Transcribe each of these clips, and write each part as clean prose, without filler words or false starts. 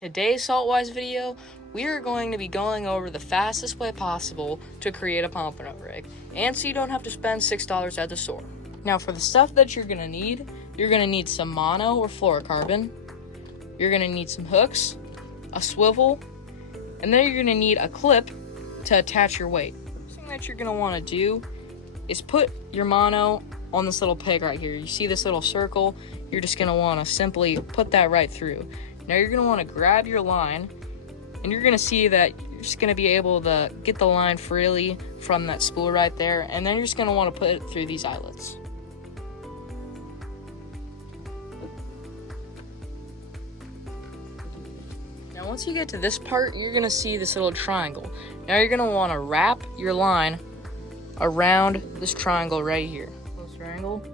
Today's Saltwise video, we are going to be going over the fastest way possible to create a pompano rig, and so you don't have to spend $6 at the store. Now for the stuff that you're going to need some mono or fluorocarbon, you're going to need some hooks, a swivel, and then you're going to need a clip to attach your weight. The first thing that you're going to want to do is put your mono on this little peg right here. You see this little circle? You're just going to want to simply put that right through. Now you're going to want to grab your line, and you're going to see that you're just going to be able to get the line freely from that spool right there, and then you're just going to want to put it through these eyelets. Now once you get to this part, you're going to see this little triangle. Now you're going to want to wrap your line around this triangle right here. Closer angle.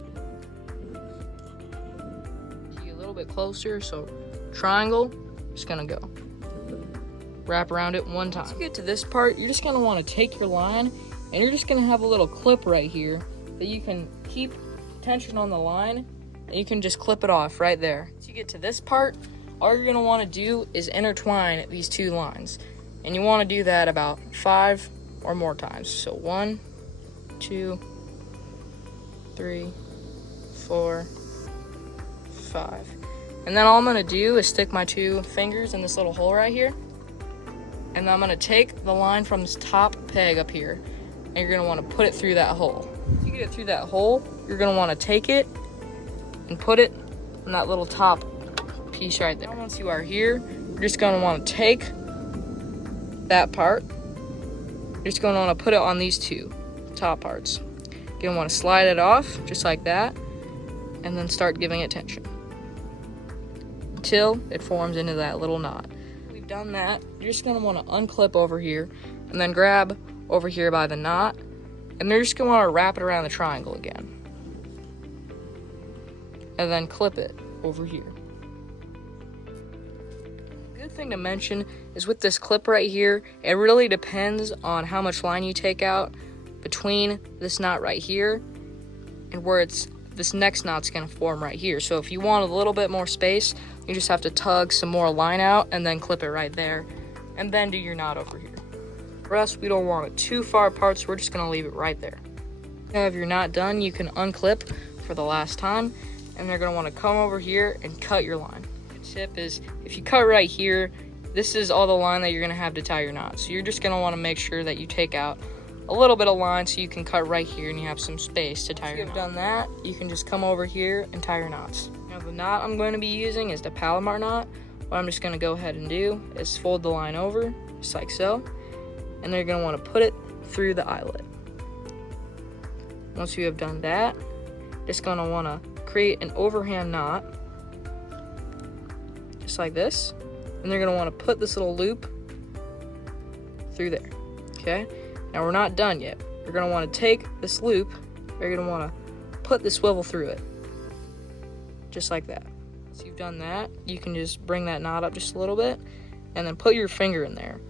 See a little bit closer, so triangle, just gonna go wrap around it one time. Once you get to this part, you're just gonna want to take your line, and you're just gonna have a little clip right here that you can keep tension on the line, and you can just clip it off right there. Once you get to this part, all you're gonna want to do is intertwine these two lines, and you want to do that about 5 or more times. So 1, 2, 3, 4, 5. And then all I'm going to do is stick my 2 fingers in this little hole right here. And then I'm going to take the line from this top peg up here, and you're going to want to put it through that hole. If you get it through that hole, you're going to want to take it and put it in that little top piece right there. Once you are here, you're just going to want to take that part. You're just going to want to put it on these 2 top parts. You're going to want to slide it off just like that, and then start giving it tension until it forms into that little knot. We've done that. You're just going to want to unclip over here and then grab over here by the knot, and you're just going to want to wrap it around the triangle again and then clip it over here. Good thing to mention is with this clip right here, it really depends on how much line you take out between this knot right here and where this next knot's going to form right here. So if you want a little bit more space, you just have to tug some more line out and then clip it right there, and then do your knot over here. For us, we don't want it too far apart, so we're just going to leave it right there. Now if you're not done, you can unclip for the last time, and they're going to want to come over here and cut your line. The tip is, if you cut right here, this is all the line that you're going to have to tie your knot. So you're just going to want to make sure that you take out a little bit of line so you can cut right here and you have some space to tie your knot. Once you've done that, you can just come over here and tie your knots. Now the knot I'm going to be using is the Palomar knot. What I'm just going to go ahead and do is fold the line over, just like so, and then you're going to want to put it through the eyelet. Once you have done that, just going to want to create an overhand knot, just like this, and they're going to want to put this little loop through there, okay? Now we're not done yet. You're going to want to take this loop, you're going to want to put the swivel through it, just like that. Once you've done that, you can just bring that knot up just a little bit, and then put your finger in there,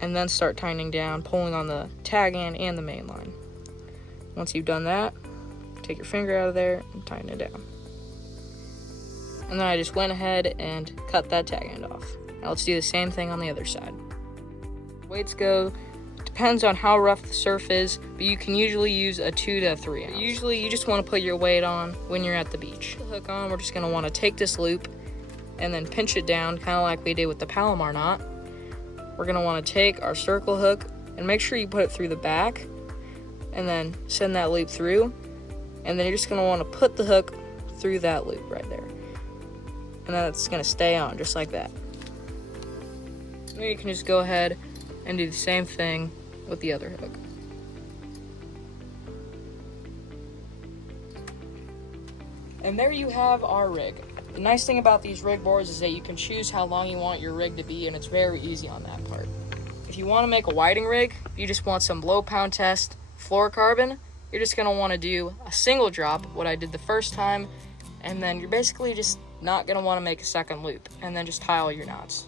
and then start tightening down, pulling on the tag end and the main line. Once you've done that, take your finger out of there and tighten it down. And then I just went ahead and cut that tag end off. Now let's do the same thing on the other side. Weights go, depends on how rough the surf is, but you can usually use a 2 to 3 ounce. Usually you just want to put your weight on when you're at the beach. The hook on, we're just going to want to take this loop and then pinch it down, kind of like we did with the Palomar knot. We're going to want to take our circle hook and make sure you put it through the back and then send that loop through, and then you're just going to want to put the hook through that loop right there, and then it's going to stay on just like that. Then you can just go ahead and do the same thing with the other hook. And there you have our rig. The nice thing about these rig boards is that you can choose how long you want your rig to be, and it's very easy on that part. If you want to make a whiting rig, you just want some low pound test fluorocarbon, you're just going to want to do a single drop, what I did the first time, and then you're basically just not going to want to make a second loop, and then just tie all your knots.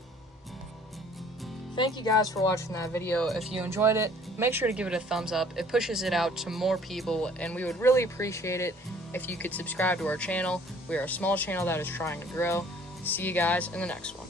Thank you guys for watching that video. If you enjoyed it, make sure to give it a thumbs up. It pushes it out to more people, and we would really appreciate it if you could subscribe to our channel. We are a small channel that is trying to grow. See you guys in the next one.